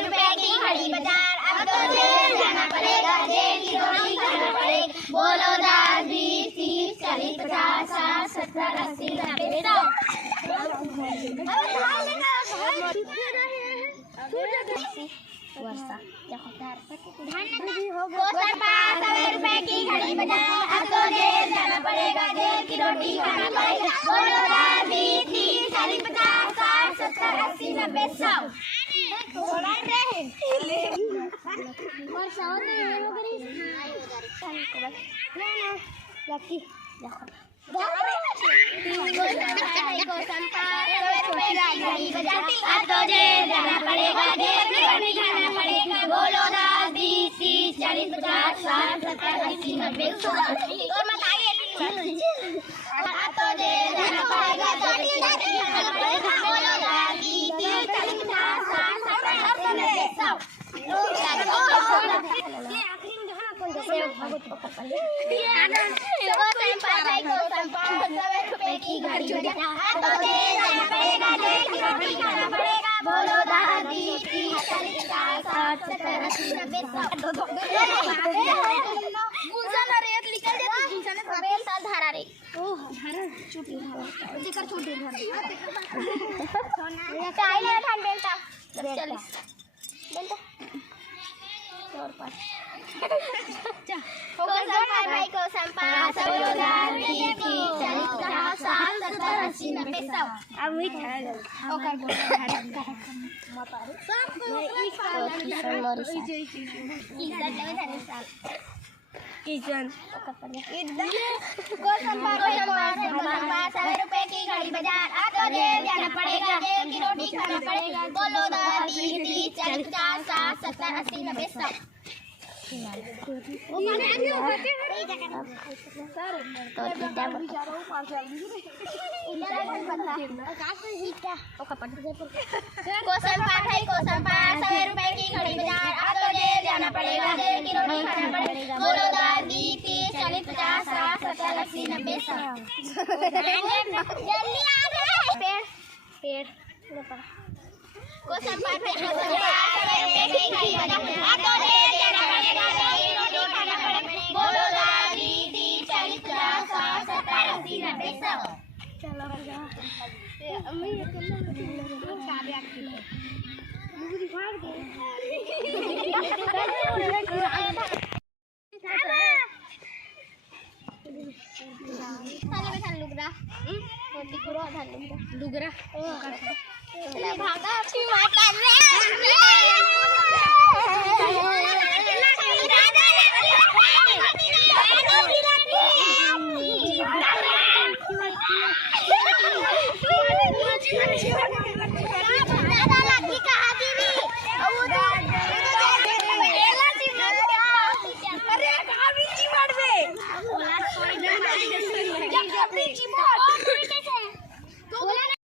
रुपए की घड़ी बाजार, अब तो जेल जाना पड़ेगा, जेल की रोटी खाना पड़ेगा। बोलो 10, 20, 30, 40, 50, 60, 70, 80, 90, 100। रुपए की घड़ी बाजार, अब तो जेल जाना पड़ेगा, जेल की रोटी खाना पड़ेगा। बोलो 10, 20, 30, 40, 50, 60, 70, 80, 90, 100। अब तो जेल जाना पड़ेगा, जेल की रोटी खाना पड़ेगा। बोलो 10, 20, 30, 40, 50, 60, 70, 80, 90, 100। अब तो जेल जाना पड़ेगा, जेल की रोटी खाना पड़ेगा। बोलो 10, 20, 30, 40, 50, 60, 70, 80, 90, 100। रुपए की घड़ी बाजार, अब तो जेल जाना पड़ेगा, जेल की रोटी खाना पड़ेगा। बोलो 10, 20, 30, 40, 50, 60, 70, 80, 90, 100। रुपए की घड़ी बाजार, अब तो जेल जाना पड़ेगा, जेल की रोटी खाना पड़ेगा। बोलो 10, 20, 30, 40, 50, 60, 70, 80, 90, 100। रुपए की घड़ी बाजार, अब तो जेल जाना पड़ेगा, जेल की रोटी खाना पड़ेगा। बोलो 10, 20, 30, 40, 50, 60, 70, 80, 90, 100। जल्दी आ रहे पेड़ रुपए की घड़ी बाजार, अब तो जेल जाना पड़ेगा, जेल की रोटी खाना पड़ेगा। बोलो 10, 20, 30, 40, 50, 60, 70, 80, 90, 100। लुगरा भागा